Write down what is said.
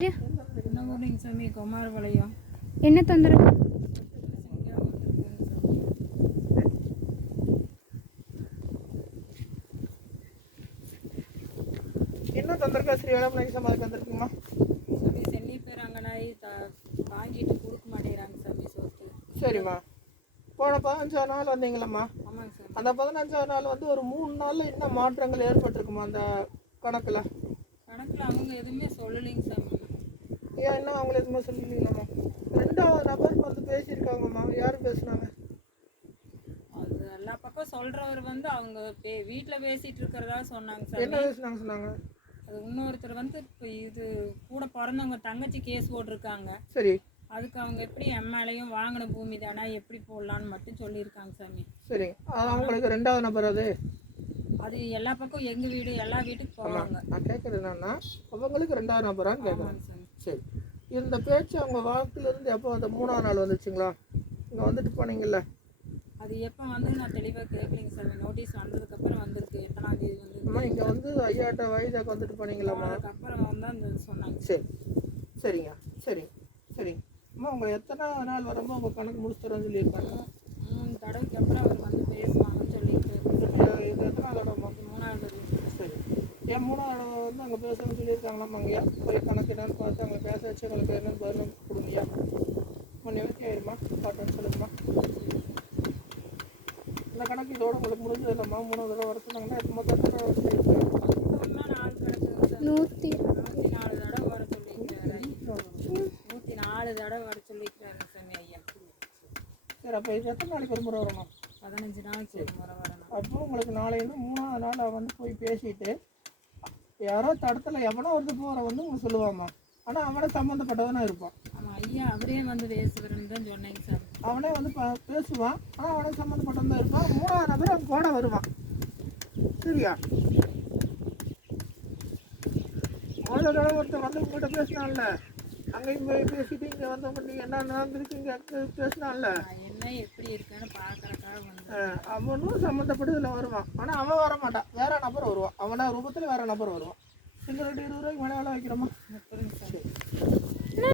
என்ன ஊருங்க சாமி? குமாரபாளையம் என்ன தொந்தரவு? என்ன தொந்தரக்கா ஸ்ரீ வேளாண் சமாதிக்கு வந்திருக்குங்கம்மா சாமி சென்னி பேராங்கனாய் த வாங்கிட்டு கொடுக்க மாட்டேங்கிறாங்க சாமி சொத்து. சரிம்மா. போன பதினஞ்சாவது நாள் வந்தீங்களம்மா? ஆமாங்க சாமி. அந்த பதினஞ்சாவது நாள் வந்து ஒரு மூணு நாளில் என்ன மாற்றங்கள் ஏற்பட்டிருக்குமா அந்த கணக்கில்? கணக்கில் அவங்க எதுவுமே சொல்லலைங்க சாமி. ஏன் என்ன அவங்கள எதுவுமே சொல்லலீங்களாம்மா? ரெண்டாவது நபர் வந்து பேசியிருக்காங்கம்மா. யார் பேசுனாங்க? அது எல்லா பக்கம் சொல்கிறவர் வந்து அவங்க பே வீட்டில் பேசிகிட்டு இருக்கிறதா சொன்னாங்க என்ன சாமி பேசுனாங்க சொன்னாங்க? அது இன்னொருத்தர் வந்து இப்போ இது கூட பிறந்தவங்க தங்கச்சி கேஸ் போட்டிருக்காங்க. சரி. அதுக்கு அவங்க எப்படி எம்எல்ஏயும் வாங்கின பூமி தானே எப்படி போடலான்னு மட்டும் சொல்லியிருக்காங்க சாமி. சரி. அவங்களுக்கு ரெண்டாவது நபர் அது. அது எல்லா பக்கம் எங்கள் வீடு எல்லா வீட்டுக்கு போவாங்க. நான் கேட்குறது என்னன்னா அவங்களுக்கு ரெண்டாவது நபரான்னு கேட்குறேன் ஆமாங்க சாமி. சரி. இந்த பேச்சு அவங்க வாக்குல இருந்து எப்போ அந்த மூணாவது நாள் வந்துச்சுங்களா? இங்கே வந்துட்டு போனீங்கல்ல. அது எப்போ வந்து நான் தெளிவாக கேட்கலைங்க சாமி நோட்டீஸ் வந்ததுக்கப்புறம் வந்திருக்கு. எத்தனாம் தேதி வந்து அம்மா இங்கே வந்து ஐயாட்ட வயதாக்கு வந்துட்டு போனீங்களாம்மா அதுக்கப்புறம் வந்து அந்த சொன்னாங்க. சரி. சரிங்க. சரிங்க சரிங்க. அம்மா உங்களை எத்தனை நாள் வரும்போது உங்கள் கணக்கு முடிச்சு தரேன்னு சொல்லியிருக்காங்க மூணு தடவைக்கு அப்புறம் அவர் வந்து பேசுவாங்கன்னு சொல்லிட்டு இது இது எத்தனை தடவைம்மா மூணாவது தடவை. சரி ஏன் மூணாவது தடவை வந்து அங்கே பேசணும்னு சொல்லியிருக்காங்களாம்மா அங்கேயா? போய் கணக்கு என்னன்னு பார்த்து அங்கே பேச வச்சு எங்களுக்கு என்னன்னு பதில் கொடுங்கய்யா. அம்மா நிவர்த்தி ஆயிருமா? பாட்டுன்னு சொல்லுங்கம்மா. இந்த கணக்கு இதோட உங்களுக்கு முடிஞ்சது இல்லைம்மா மூணாவது தடவை வர சொன்னாங்கன்னா இப்போ மொத்தம் எத்தனை தடவை சொல்லியிருக்காங்க. நூற்றி நூற்றி நாலு தடவை வர சொல்லியிருக்கிறாரு நூற்றி நாலு தடவை வர சொல்லியிருக்கிறாரு சாமி ஐயா. சரி அப்போ இது எத்தனை நாளைக்கு ஒரு முறை வரணும்? பதினஞ்சு நாளைக்கு ஒரு முறை வரணும். அப்போ உங்களுக்கு நாளையிருந்து மூணாவது நாள் வந்து போய் பேசிட்டு யாரோ தடத்தில் எவனோ வந்து போகிற வந்து உங்களுக்கு சொல்லுவாம்மா ஆனால் அவனே சம்மந்தப்பட்டவனா இருப்பான். ஆமாம் ஐயா அவரே வந்து பேசுகிறேன்னு தான் சொன்னேங்க சார். அவனே வந்து பேசுவான். ஆனால் அவனே சம்மந்தப்பட்டவன் தான் இருப்பான். மூணாவது நபர் அவன் கூட வருவான். சரியா? தடவை ஒருத்தன் வந்து உங்கள்கிட்ட பேசினான்ல. அங்கேயும் போய் பேசிட்டு இங்கே வந்தவங்க நீங்கள் என்ன நடந்திருக்கு இங்கே பேசினான்ல. என்ன எப்படி இருக்கேன்னு பார்க்கறக்காக வந்து அவனும் சம்மந்தப்பட்டதில் வருவான். ஆனால் அவன் வர மாட்டான். வேற நபர் வருவான். அவனா ரூபத்தில் வேற நபர் வருவான். சிங்கிள் இருபது ரூபாய்க்கு மேலே வேலை வைக்கிறோமா சார் சரி.